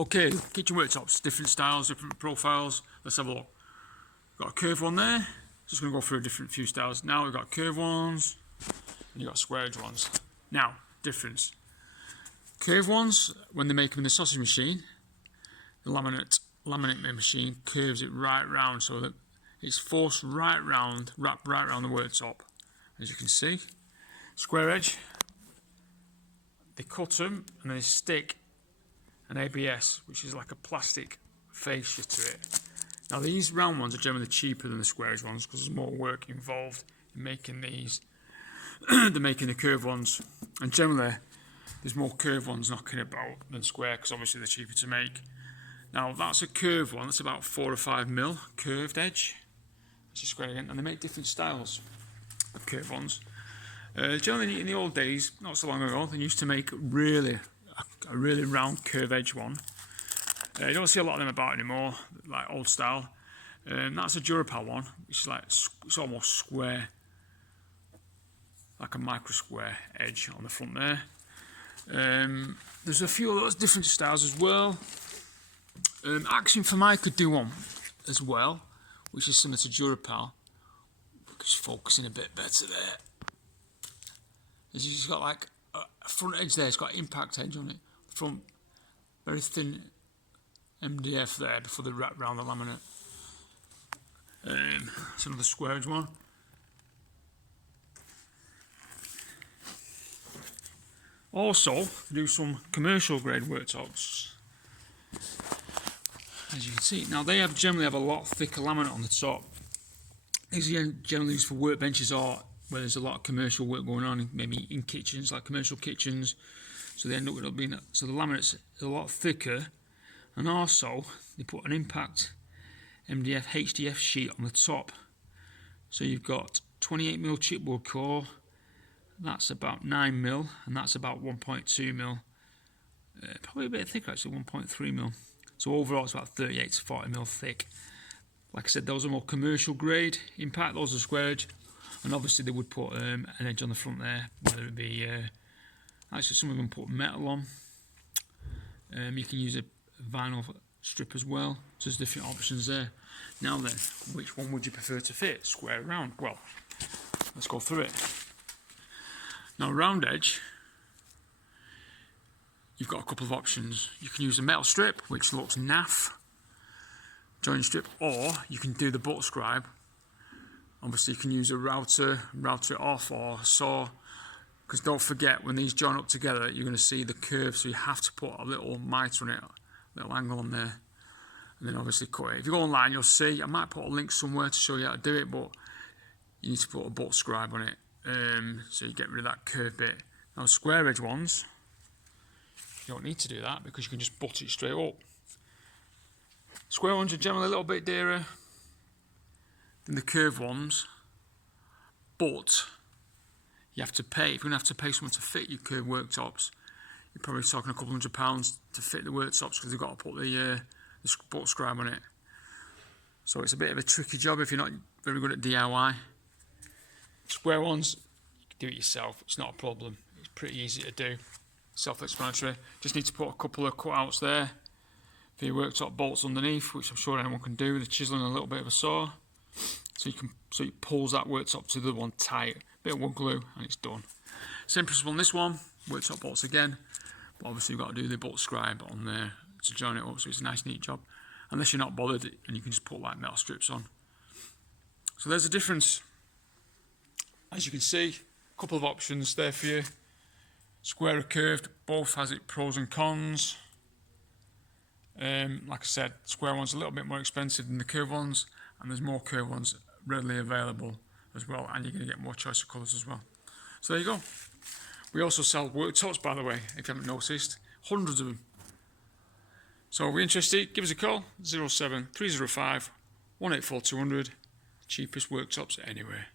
Okay, kitchen worktops, different styles, different profiles. Let's have a look. Got a curved one there. Just going to go through a different few styles. Now we've got curved ones, and you've got square edge ones. Now, difference. Curved ones, when they make them in the sausage machine, the laminate machine curves it right round so that it's forced right round, wrapped right round the worktop. As you can see, square edge, they cut them and they stick an ABS, which is like a plastic fascia to it. Now these round ones are generally cheaper than the square edge ones because there's more work involved in making these than making the curved ones. And generally there's more curved ones knocking about than square because obviously they're cheaper to make. Now that's a curved one, that's about 4 or 5 mil curved edge. That's a square again, and they make different styles of curved ones. Generally in the old days, not so long ago, they used to make a really round curved edge one. You don't see a lot of them about anymore, like old style. That's a Durapal one, which is like, it's almost square, like a micro square edge on the front there. There's a few of those different styles as well. Action for Mike could do one as well, which is similar to Durapal. Just focusing a bit better there. He's got like a front edge there, it's got impact edge on it. Front, very thin MDF there before they wrap around the laminate. It's another square edge one. Also, do some commercial grade worktops. As you can see, now they generally have a lot thicker laminate on the top. These are generally used for workbenches or where there's a lot of commercial work going on, maybe in kitchens, like commercial kitchens. So they end up with it being that. So the laminate's a lot thicker, and also they put an impact MDF HDF sheet on the top. So you've got 28mm chipboard core. That's about 9mm, and that's about 1.2mm. Probably a bit thicker actually, 1.3mm. So overall it's about 38 to 40mm thick. Like I said, those are more commercial grade impact, those are square edge. And obviously they would put an edge on the front there, whether it be, actually some of them put metal on. You can use a vinyl strip as well, so there's different options there. Now then, which one would you prefer to fit, square or round? Well, let's go through it. Now round edge, you've got a couple of options. You can use a metal strip, which looks naff, joint strip, or you can do the butt scribe. Obviously you can use a router it off, or saw, because don't forget when these join up together you're going to see the curve, so you have to put a little miter on it, a little angle on there, and then obviously cut it. If you go online you'll see, I might put a link somewhere to show you how to do it, but you need to put a butt scribe on it, so you get rid of that curve bit. Now square edge ones, you don't need to do that because you can just butt it straight up. Square ones are generally a little bit dearer than the curved ones, but you have to pay. If you're going to have to pay someone to fit your curved worktops, you're probably talking a couple £100 to fit the worktops because they've got to put the butt scribe on it. So it's a bit of a tricky job if you're not very good at DIY. Square ones, you can do it yourself, it's not a problem. It's pretty easy to do, self-explanatory. Just need to put a couple of cutouts there for your worktop bolts underneath, which I'm sure anyone can do with a chisel and a little bit of a saw. So it pulls that worktop to the one tight, bit of wood glue, and it's done. Same principle on this one, worktop bolts again, but obviously you've got to do the butt scribe on there to join it up, so it's a nice neat job. Unless you're not bothered, and you can just put like metal strips on. So there's a difference. As you can see, a couple of options there for you. Square or curved, both has its pros and cons. Like I said, square ones are a little bit more expensive than the curved ones, and there's more curved ones readily available as well, and you're going to get more choice of colours as well. So there you go. We also sell worktops, by the way, if you haven't noticed, hundreds of them. So if you're interested, give us a call, 07305 184 200, cheapest worktops anywhere.